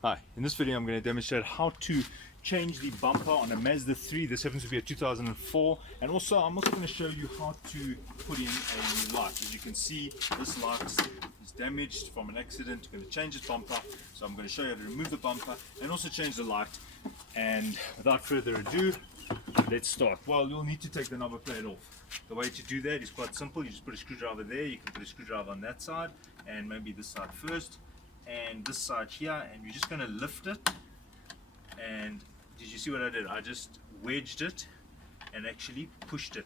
Hi, in this video I'm going to demonstrate how to change the bumper on a Mazda 3. This happens to be a 2004, and also I'm also going to show you how to put in a new light. As you can see, this light is damaged from an accident. I'm going to change its bumper, so I'm going to show you how to remove the bumper and also change the light. And without further ado, let's start. Well, you'll need to take the number plate off. The way to do that is quite simple. You just put a screwdriver there. You can put a screwdriver on that side and maybe this side first and this side here, and you're just going to lift it. And did you see what I did? I just wedged it and actually pushed it.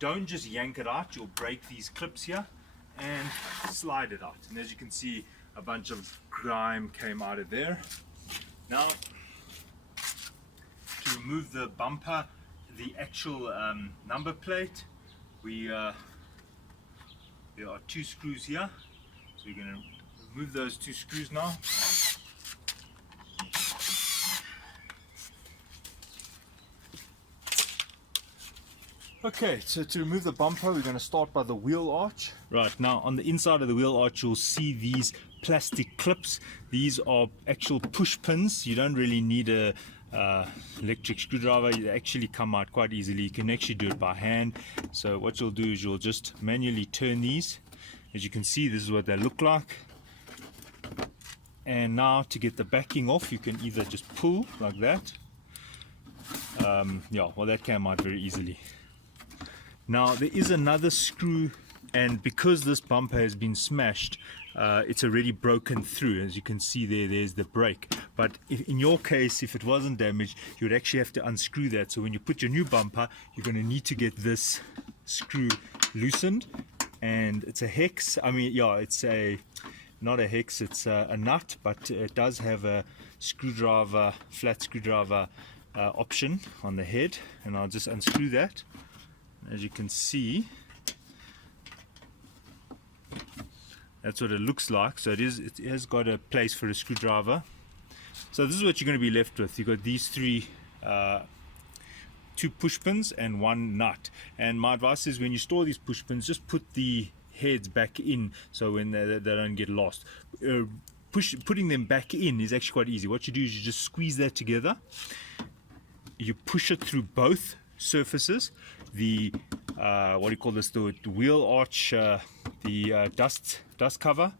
Don't just yank it out, you'll break these clips here, and slide it out. And as you can see, a bunch of grime came out of there. Now, to remove the bumper, the actual number plate, there are two screws here, so you're going to remove those two screws now. Okay, so to remove the bumper, we're going to start by the wheel arch. Right, now on the inside of the wheel arch you'll see these plastic clips. These are actual push pins. You don't really need a electric screwdriver. They actually come out quite easily. You can actually do it by hand. So what you'll do is you'll just manually turn these. As you can see, this is what they look like. And now to get the backing off, you can either just pull like that. Yeah, well, that came out very easily. Now there is another screw, and because this bumper has been smashed, it's already broken through. As you can see there's the brake. But in your case, if it wasn't damaged, you would actually have to unscrew that. So when you put your new bumper, you're going to need to get this screw loosened. And it's a hex. I mean, yeah, it's not a hex, it's a nut, but it does have a screwdriver, flat screwdriver option on the head. And I'll just unscrew that. As you can see, that's what it looks like. So it has got a place for a screwdriver. So this is what you're going to be left with. You've got these two push pins and one nut. And my advice is when you store these push pins, just put the heads back in so when they don't get lost. Putting them back in is actually quite easy. What you do is you just squeeze that together. You push it through both surfaces. The what do you call this? The wheel arch, the dust cover,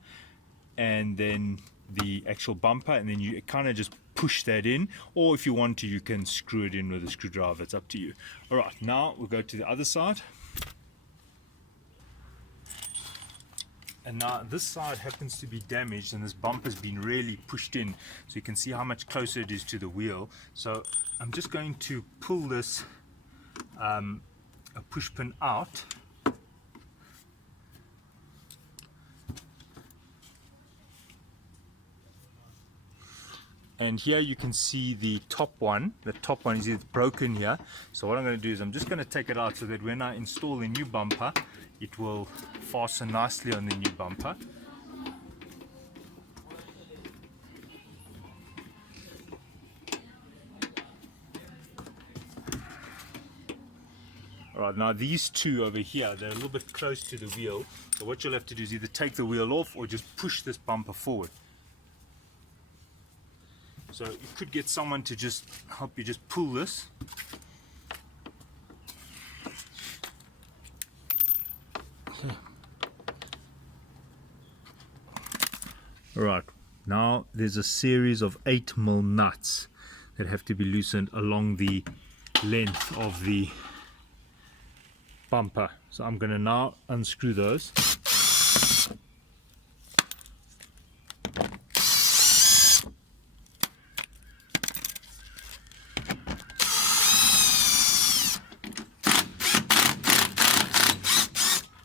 and then the actual bumper, and then you kind of just push that in, or if you want to, you can screw it in with a screwdriver. It's up to you. All right, now we'll go to the other side. And now this side happens to be damaged, and this bumper's been really pushed in, so you can see how much closer it is to the wheel. So I'm just going to pull this a push pin out. And here you can see the top one. The top one is broken here. So what I'm going to do is I'm just going to take it out so that when I install the new bumper, it will fasten nicely on the new bumper. Alright, now these two over here, they're a little bit close to the wheel. So what you'll have to do is either take the wheel off or just push this bumper forward. So you could get someone to just help you just pull this. Alright, now there's a series of 8mm nuts that have to be loosened along the length of the bumper. So I'm going to now unscrew those.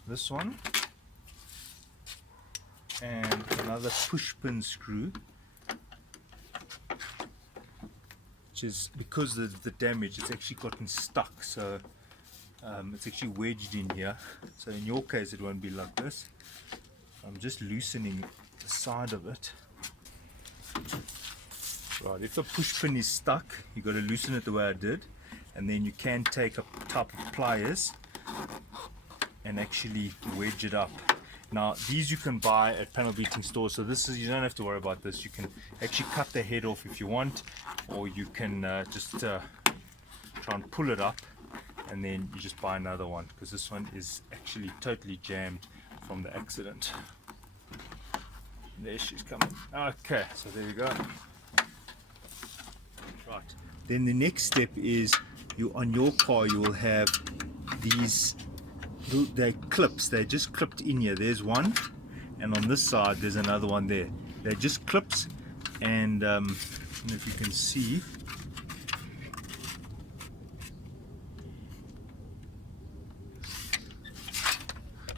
This one and another push pin screw, which is because of the damage, it's actually gotten stuck, so it's actually wedged in here. So in your case it won't be like this. I'm just loosening the side of it. Right, if the push pin is stuck, you've got to loosen it the way I did, and then you can take a type of pliers and actually wedge it up. Now these you can buy at panel beating stores, so this is, you don't have to worry about this. You can actually cut the head off if you want, or you can just try and pull it up and then you just buy another one, because this one is actually totally jammed from the accident. There she's coming. Okay, so there you go. Right, then the next step is on your car you will have these, they're clips, they're just clipped in here. There's one, and on this side there's another one there. They're just clips, and I don't know if you can see.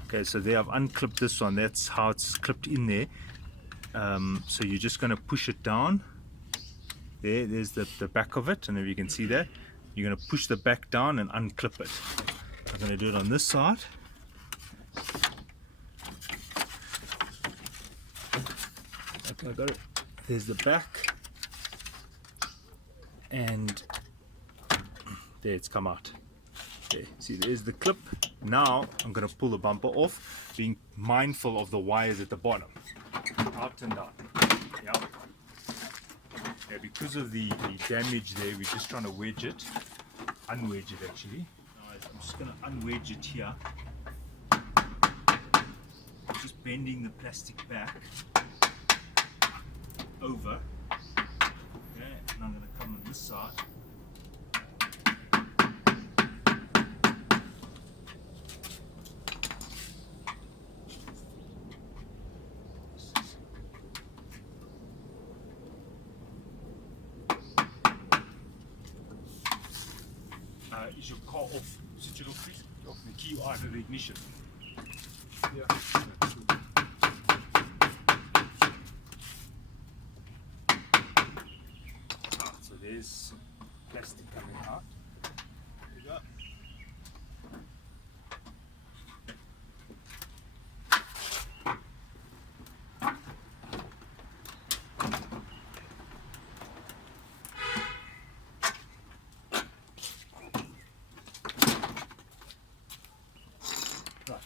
Okay, so there I've unclipped this one. That's how it's clipped in there. So you're just going to push it down. There's the back of it, and if you can see that, you're going to push the back down and unclip it. I'm going to do it on this side. Okay, I got it. There's the back, and there it's come out. There, see, there's the clip. Now I'm going to pull the bumper off, being mindful of the wires at the bottom, out and down. Yeah, because of the damage there, we're just trying to wedge it, unwedge it actually. I'm just going to unwedge it here, just bending the plastic back over. Okay, and I'm going to come on this side. Is your car off? Switch it off, please. Off the key out of the ignition. Yeah. So there's plastic coming out. There we go.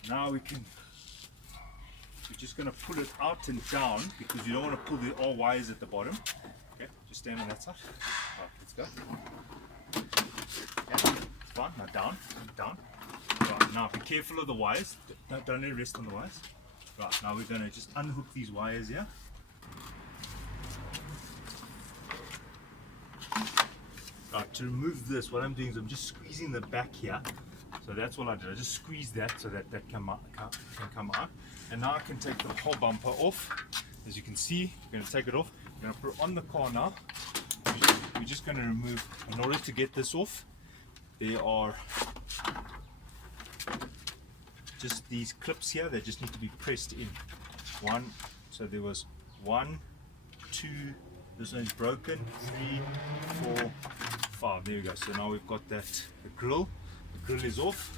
Now we're just going to pull it out and down, because you don't want to pull all wires at the bottom. Okay, just stand on that side. Alright, let's go. Okay, it's fine. Now down, down. Right, now be careful of the wires. Don't let it rest on the wires. Right, now we're going to just unhook these wires here. Right, to remove this, what I'm doing is I'm just squeezing the back here. So that's what I did. I just squeezed that so that can come out. And now I can take the whole bumper off. As you can see, I'm going to take it off. I'm going to put it on the car now. We're just going to remove, in order to get this off, there are just these clips here. They just need to be pressed in. One, so there was 1, 2, this one's broken, 3, 4, 5. There we go. So now we've got that, the grill. Grill is off.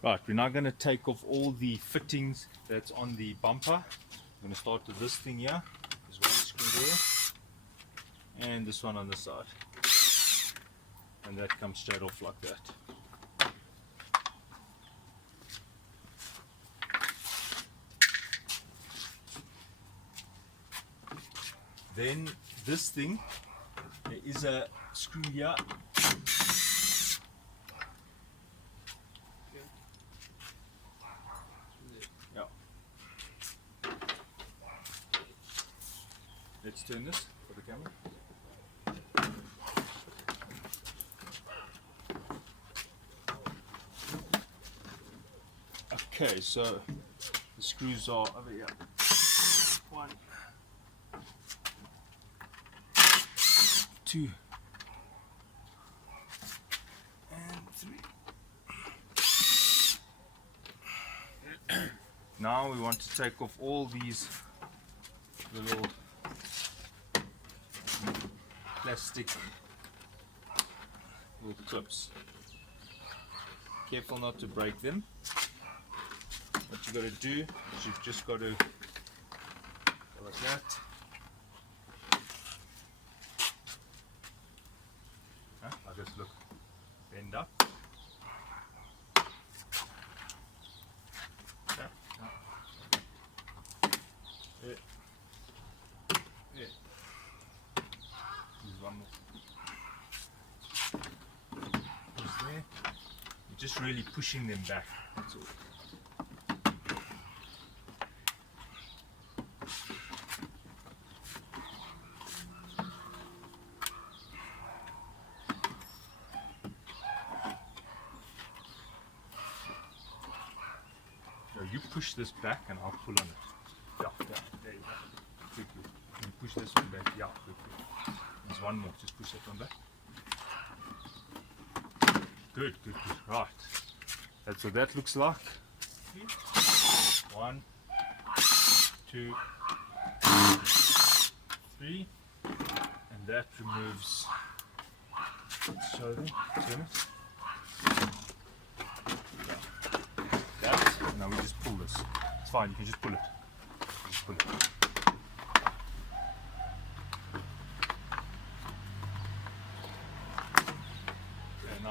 Right, we're now going to take off all the fittings that's on the bumper. I'm going to start with this thing here. There's one screw there, and this one on the side, and that comes straight off like that. Then this thing, there is a screw here. Let's turn this for the camera. Okay, so the screws are over here. 1, 2, and 3. Now we want to take off all these little plastic little clips. Careful not to break them. What you got to do is you've just got to go like that. I just look, bend up. just really pushing them back. That's all. So you push this back and I'll pull on it. Yeah, there you go. Quickly. You push this one back. Yeah, quickly. There's one more. Just push that one back. Good. Right. That's what that looks like. 1, 2, 3. And that removes. Let's show them. Turn it. That. And now we just pull this. It's fine. You can just pull it. Just pull it.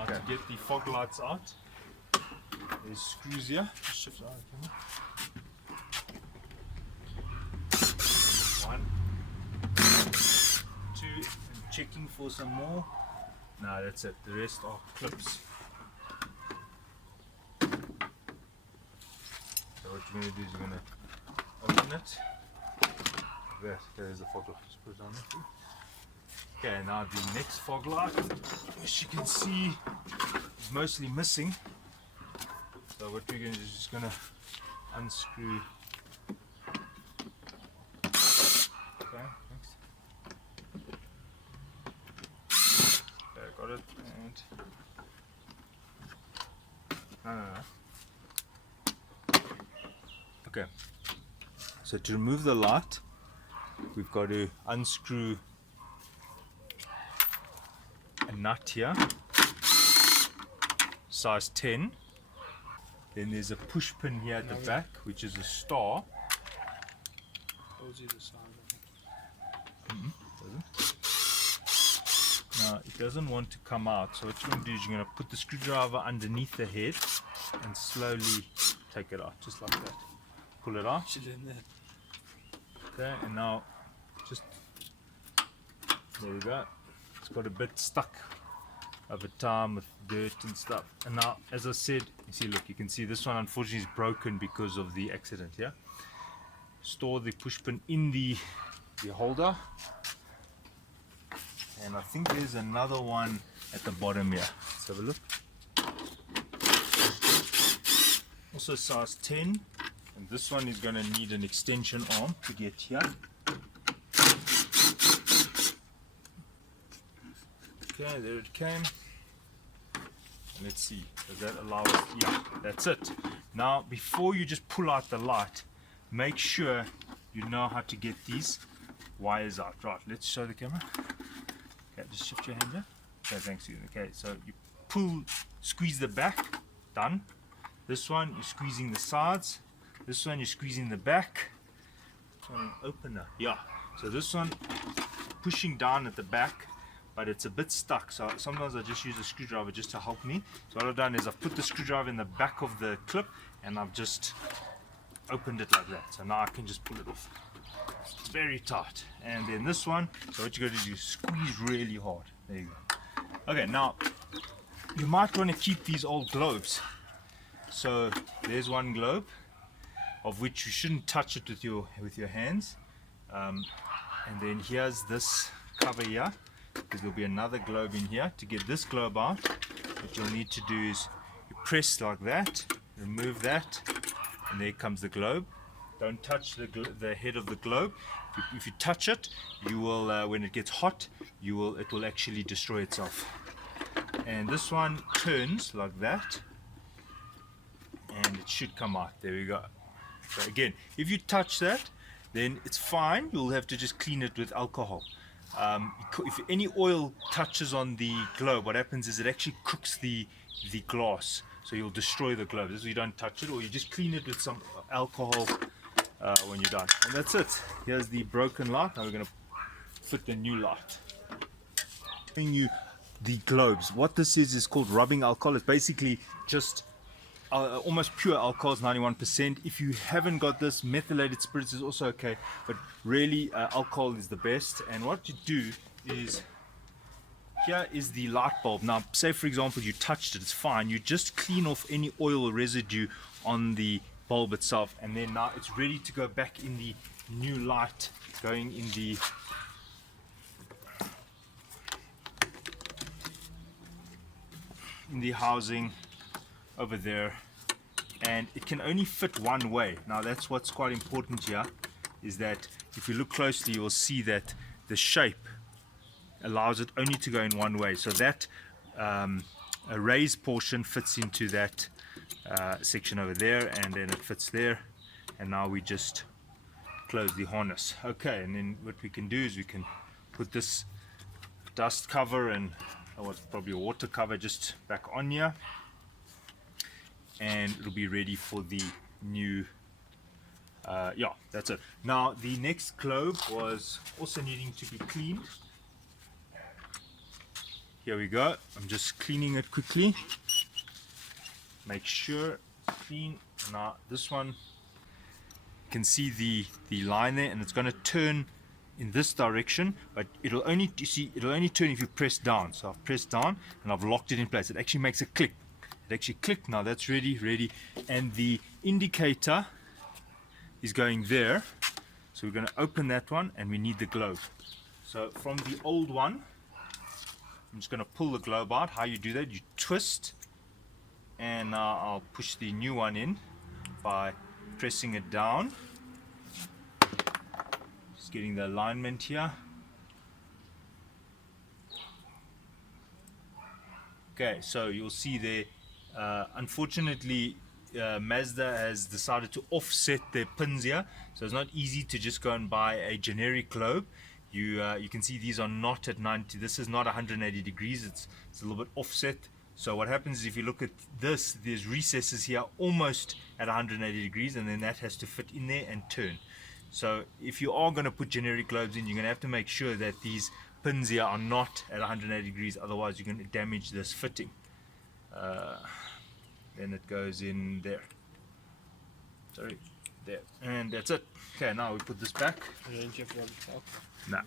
To get the fog lights out, there's screws here. Just shift it out. 1, 2, and checking for some more. No, that's it. The rest are clips. So what you're going to do is you're going to open it. There, there's the fog light. Just put it on there. Okay, now the next fog light, as you can see, is mostly missing. So what we're going to do is just going to unscrew. Okay, thanks. Okay, got it. And no. Okay. So to remove the light, we've got to unscrew a nut here, size 10. Then there's a push pin here at the back, which is a star. Now it doesn't want to come out, so what you're going to do is you're going to put the screwdriver underneath the head and slowly take it out, just like that. Pull it out. Okay, and now just there we go. It's got a bit stuck over time with dirt and stuff. And now, as I said, you see, look, you can see this one unfortunately is broken because of the accident here. Store the push pin in the holder. And I think there's another one at the bottom here. Let's have a look. Also size 10. And this one is going to need an extension arm to get here. Okay, there it came. Let's see, does that allow us? Yeah, that's it. Now, before you just pull out the light, make sure you know how to get these wires out. Right, let's show the camera. Okay, just shift your hand here. Okay, thanks. Okay, so you pull, squeeze the back, done. This one, you're squeezing the sides. This one, you're squeezing the back. Try and open that. Yeah, so this one, pushing down at the back, but it's a bit stuck, so sometimes I just use a screwdriver just to help me. So what I've done is I've put the screwdriver in the back of the clip and I've just opened it like that. So now I can just pull it off. It's very tight. And then this one, so what you got to do is squeeze really hard. There you go. Okay, now you might want to keep these old globes. So there's one globe, of which you shouldn't touch it with your hands. And then here's this cover here, because there'll be another globe in here. To get this globe out, what you'll need to do is you press like that, remove that, and there comes the globe. Don't touch the head of the globe. If you touch it, you will when it gets hot, it will actually destroy itself. And this one turns like that, and it should come out. There we go. So again, if you touch that, then it's fine. You'll have to just clean it with alcohol. If any oil touches on the globe, what happens is it actually cooks the glass, so you'll destroy the globe. This is why you don't touch it, or you just clean it with some alcohol when you're done. And that's it. Here's the broken light. Now we're going to fit the new light. Showing you the globes. What this is called rubbing alcohol. It's basically just almost pure alcohol, is 91%. If you haven't got this, methylated spirits is also okay, but really alcohol is the best. And what you do is here is the light bulb. Now, say for example you touched it, it's fine. You just clean off any oil residue on the bulb itself, and then now it's ready to go back in the new light, going in the housing over there, and it can only fit one way. Now that's what's quite important here, is that if you look closely you will see that the shape allows it only to go in one way, so that a raised portion fits into that section over there, and then it fits there, and now we just close the harness. Okay, and then what we can do is we can put this dust cover and what's probably a water cover just back on here, and it'll be ready for the new yeah, that's it. Now the next globe was also needing to be cleaned. Here we go. I'm just cleaning it quickly, make sure clean. Now this one, you can see the line there, and it's going to turn in this direction, but it'll only, you see, it'll only turn if you press down. So I've pressed down and I've locked it in place. It actually makes a click. It actually clicked. Now that's ready, and the indicator is going there, so we're going to open that one, and we need the globe. So from the old one, I'm just going to pull the globe out. How you do that, you twist, and now I'll push the new one in by pressing it down, just getting the alignment here. Okay, so you'll see there, unfortunately Mazda has decided to offset their pins here, so it's not easy to just go and buy a generic globe. You can see these are not at 90, this is not 180 degrees, it's a little bit offset. So what happens is, if you look at this, there's recesses here almost at 180 degrees, and then that has to fit in there and turn. So if you are going to put generic globes in, you're going to have to make sure that these pins here are not at 180 degrees, otherwise you're going to damage this fitting. Then it goes in there, sorry, there, and that's it. Okay, now we put this back. No,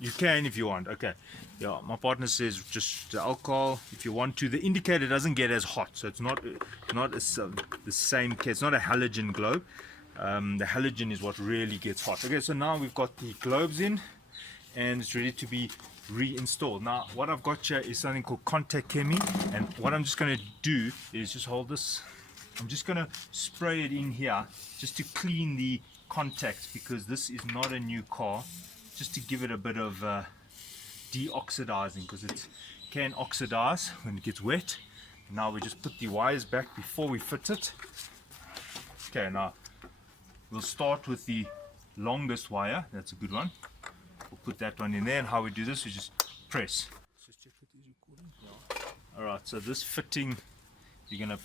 you can if you want. Okay, yeah, my partner says just the alcohol if you want to. The indicator doesn't get as hot, so it's not the same case. It's not a halogen globe. The halogen is what really gets hot. Okay, so now we've got the globes in, and it's ready to be reinstalled. Now what I've got here is something called contact chemi, and what I'm just going to do is just hold this. I'm just going to spray it in here just to clean the contacts, because this is not a new car, just to give it a bit of deoxidizing, because it can oxidize when it gets wet. Now we just put the wires back before we fit it. Okay, now we'll start with the longest wire. That's a good one. We'll put that one in there, and how we do this, we just press. Alright, so this fitting, you're gonna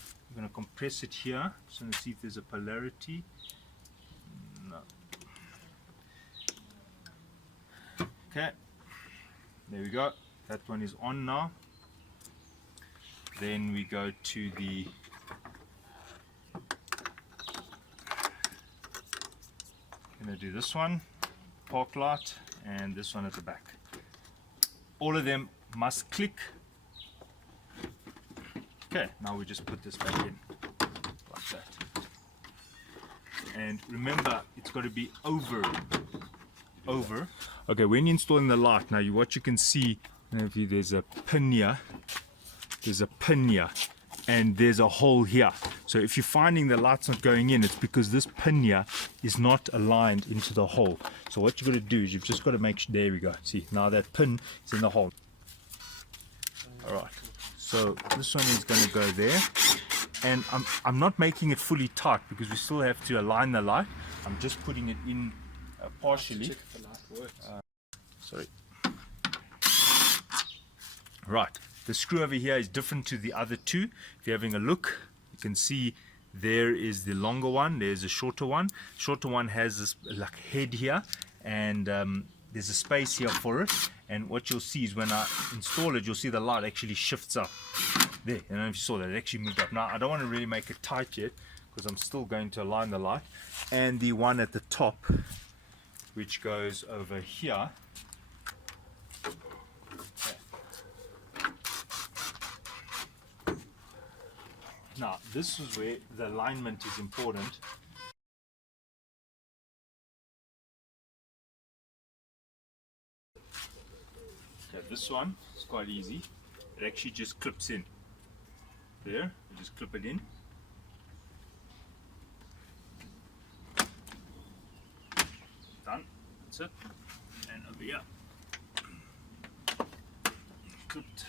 compress it here. Just want to see if there's a polarity. No. Okay, there we go. That one is on now. Then we go to the gonna do this one, park light, and this one at the back. All of them must click. Okay, now we just put this back in like that. And remember, it's got to be over. Okay, when you're installing the light, now what you can see, there's a pin here, and there's a hole here. So if you're finding the light's not going in, it's because this pin here is not aligned into the hole. So what you've got to do is you've just got to make sure, there we go, see, now that pin is in the hole. Alright, so this one is going to go there, and I'm not making it fully tight because we still have to align the light. I'm just putting it in partially. Check if the light works. Sorry. Right, the screw over here is different to the other two. If you're having a look, you can see there is the longer one, there's a shorter one. Shorter one has this like head here, and there's a space here for it. And what you'll see is when I install it, you'll see the light actually shifts up. There, I don't know if you saw that, it actually moved up. Now I don't want to really make it tight yet because I'm still going to align the light. And the one at the top, which goes over here. Okay. Now, this is where the alignment is important. Okay, this one is quite easy. It actually just clips in. There, you just clip it in. Done. That's it. And over here. Clipped.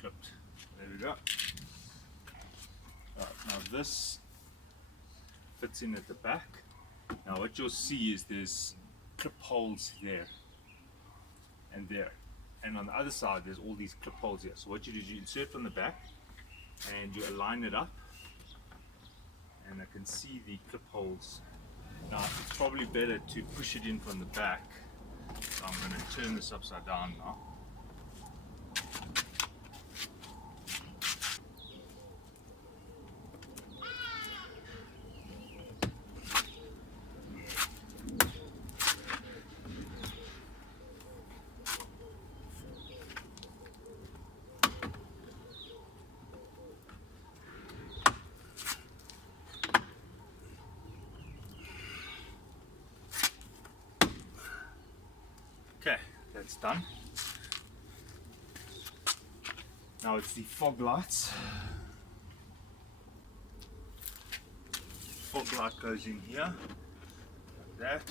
Clipped. There we go. Right, now this fits in at the back. Now what you'll see is there's clip holes there and there, and on the other side there's all these clip holes here. So what you do is you insert from the back and you align it up, and I can see the clip holes. Now it's probably better to push it in from the back, so I'm going to turn this upside down now. Okay, that's done. Now it's the fog lights. Fog light goes in here, like that.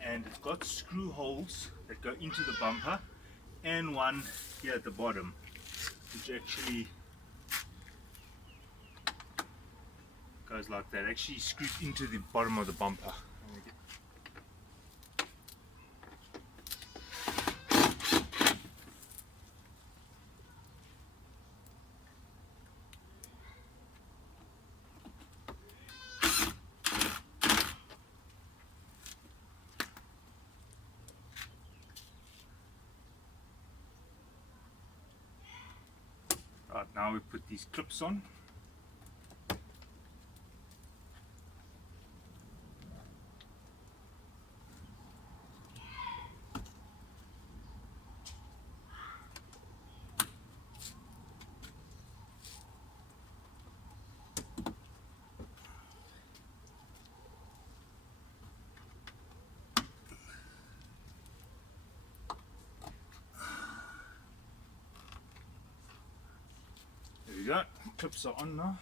And it's got screw holes that go into the bumper, and one here at the bottom, which actually goes like that. Actually screws into the bottom of the bumper. Right, now we put these clips on. There we go, clips are on now.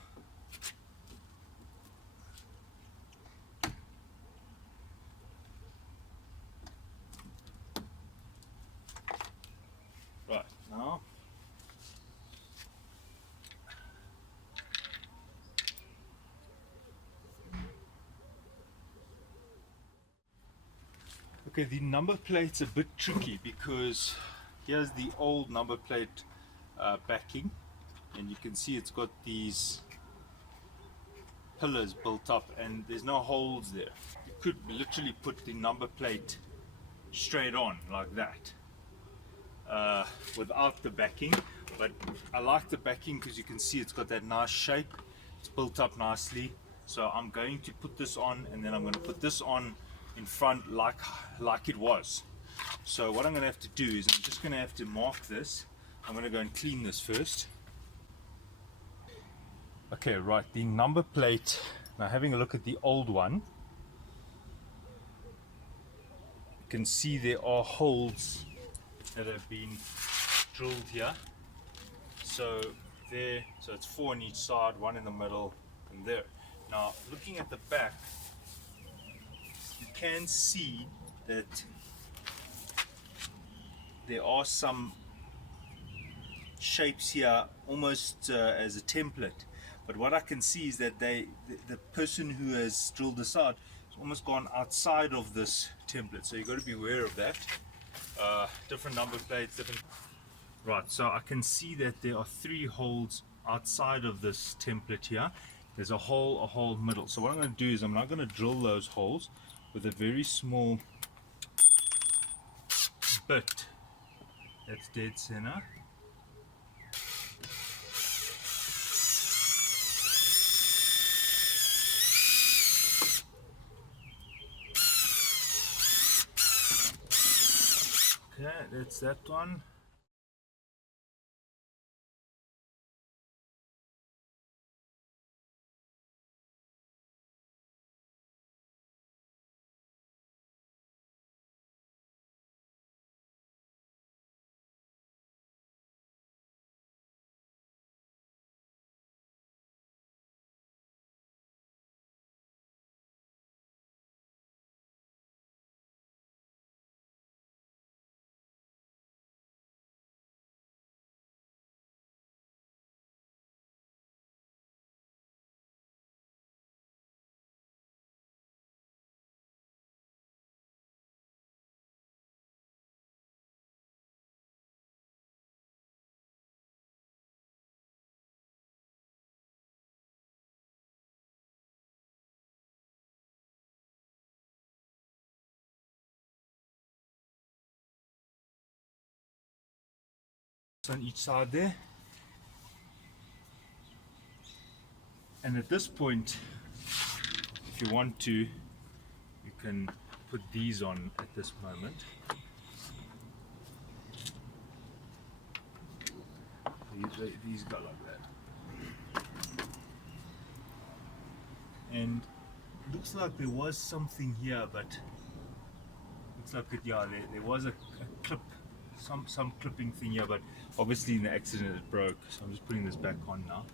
Right, now okay, the number plate's a bit tricky because here's the old number plate backing, and you can see it's got these pillars built up and there's no holes there. You could literally put the number plate straight on like that without the backing, but I like the backing because you can see it's got that nice shape. It's built up nicely, so I'm going to put this on, and then I'm going to put this on in front like it was. So what I'm going to have to do is I'm just going to have to mark this. I'm going to go and clean this first. Okay, right, the number plate, now having a look at the old one, you can see there are holes that have been drilled here. So there, so it's 4 on each side, 1 in the middle, and there. Now looking at the back, you can see that there are some shapes here almost as a template, but what I can see is that the person who has drilled this out has almost gone outside of this template, so you've got to be aware of that. Different number plates, different. Right, so I can see that there are 3 holes outside of this template here. There's a hole middle. So what I'm going to do is I'm not going to drill those holes with a very small bit that's dead center. Okay, that's that one. slots on each side there. And at this point, if you want to, you can put these on at this moment. These go like that. And it looks like there was something here, but looks like it, yeah, there was a clip, some clipping thing here, but obviously in the accident it broke. So I'm just putting this back on now.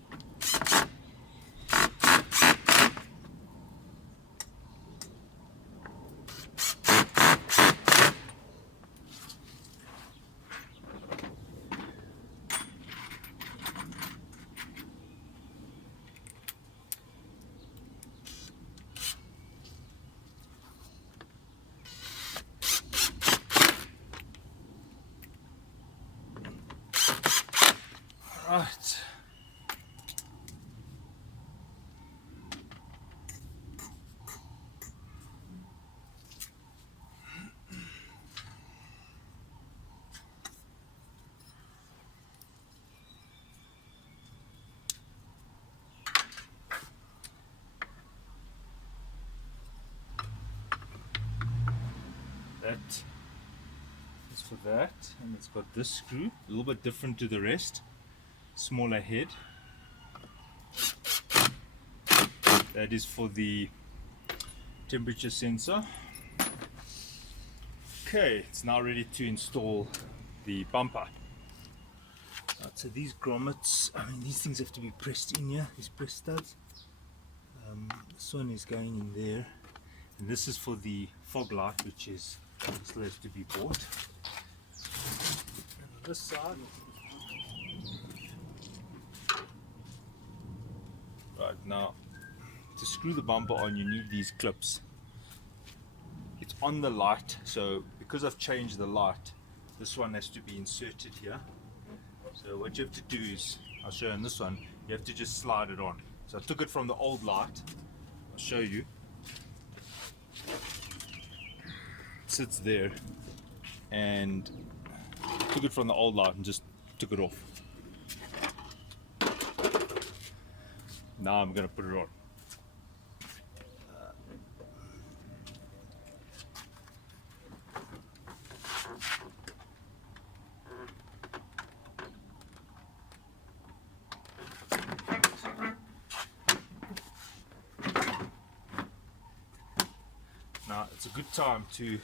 Right. That is for that, and it's got this screw, a little bit different to the rest, smaller head. That is for the temperature sensor. Okay, it's now ready to install the bumper. Right, so these grommets, I mean, these things have to be pressed in here, these press studs. This one is going in there, and this is for the fog light, which is still has to be bought. And on this side, right, now to screw the bumper on, you need these clips. It's on the light, so because I've changed the light, this one has to be inserted here. So what you have to do is, I'll show you on this one, you have to just slide it on. So I took it from the old light, I'll show you. It sits there, and took it from the old light and just took it off. Now I'm going to put it on. Now it's a good time to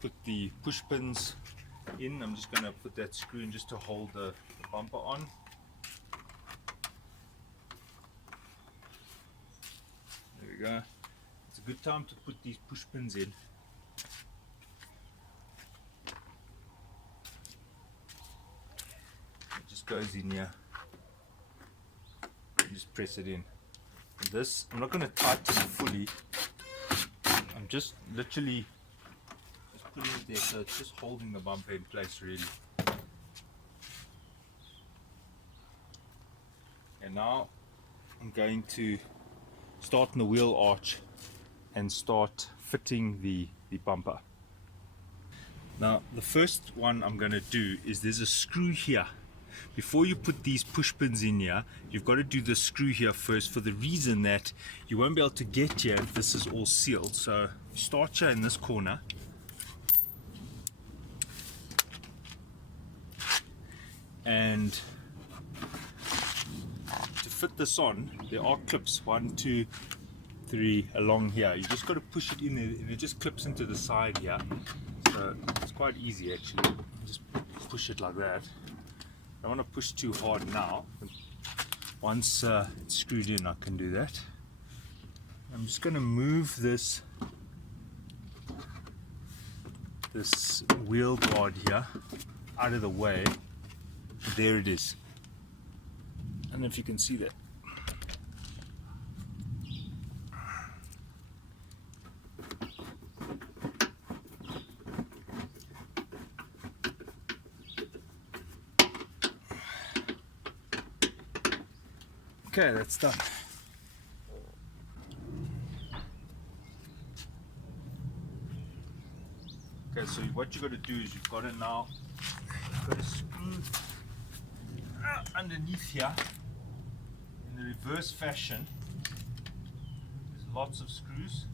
put the push pins in. I'm just going to put that screw in just to hold the bumper on. There we go. It's a good time to put these push pins in. It just goes in here. You just press it in. And this, I'm not going to tighten it fully. I'm just literally just putting it there, so it's just holding the bumper in place really. And now I'm going to start in the wheel arch and start fitting the bumper. Now the first one I'm going to do is, there's a screw here. Before you put these push pins in here, you've got to do the screw here first, for the reason that you won't be able to get here if this is all sealed. So start here in this corner, and to fit this on, there are clips, 1, 2, 3 along here. You just got to push it in there, and it just clips into the side here. So it's quite easy actually. Just push it like that. I don't want to push too hard now. Once it's screwed in, I can do that. I'm just going to move this wheel guard here out of the way. There it is. I don't know if you can see that. Okay, that's done. Okay, so what you got to do is, you've got to now got a screw underneath here in the reverse fashion. There's lots of screws.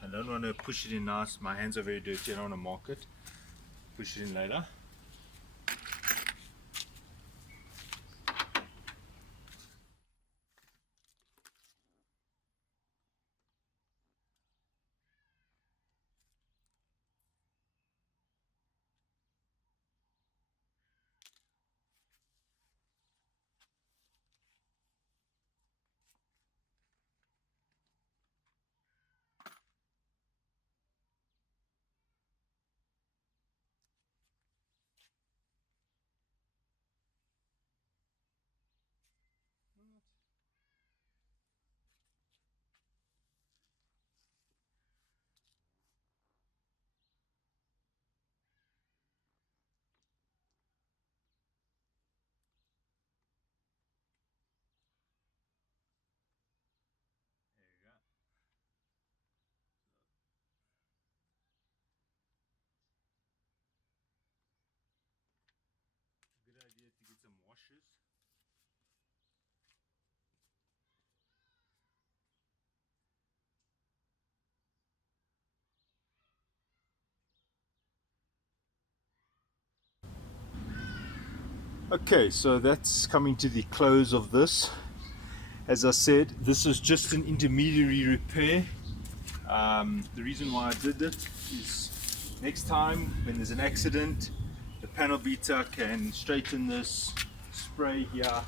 I don't want to push it in now, my hands are very dirty, I don't want to mark it. Push it in later. Good idea to get some washers. Okay, so that's coming to the close of this. As I said, this is just an intermediary repair. The reason why I did it is next time when there's an accident, the panel beater can straighten this, spray here.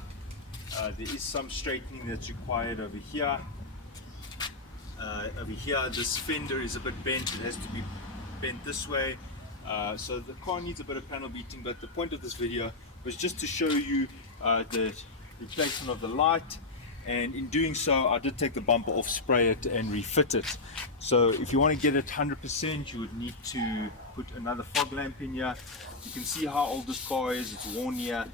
There is some straightening that's required over here. Over here, this fender is a bit bent, it has to be bent this way. So the car needs a bit of panel beating, but the point of this video was just to show you the replacement of the light, and in doing so I did take the bumper off, spray it and refit it. So if you want to get it 100%, you would need to put another fog lamp in here. You can see how old this car is, it's worn here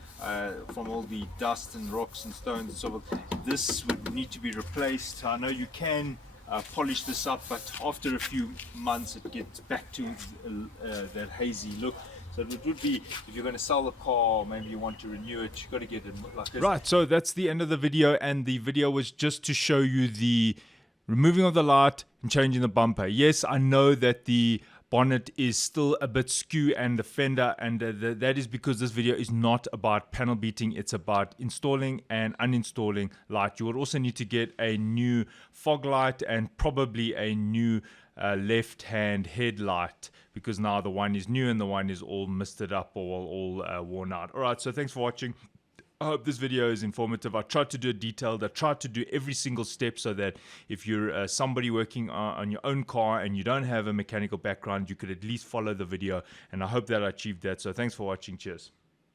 from all the dust and rocks and stones and so forth. This would need to be replaced. I know you can polish this up, but after a few months it gets back to that hazy look. So it would be, if you're going to sell the car, maybe you want to renew it, you've got to get it like this. Right, so that's the end of the video, and the video was just to show you the removing of the light and changing the bumper. Yes, I know that the bonnet is still a bit skew and the fender, and that is because this video is not about panel beating, it's about installing and uninstalling light. You would also need to get a new fog light and probably a new left hand headlight, because now the one is new and the one is all misted up or all worn out. Alright, so thanks for watching. I hope this video is informative. I tried to do it detailed. I tried to do every single step so that if you're somebody working on your own car and you don't have a mechanical background, you could at least follow the video, and I hope that I achieved that. So thanks for watching. Cheers.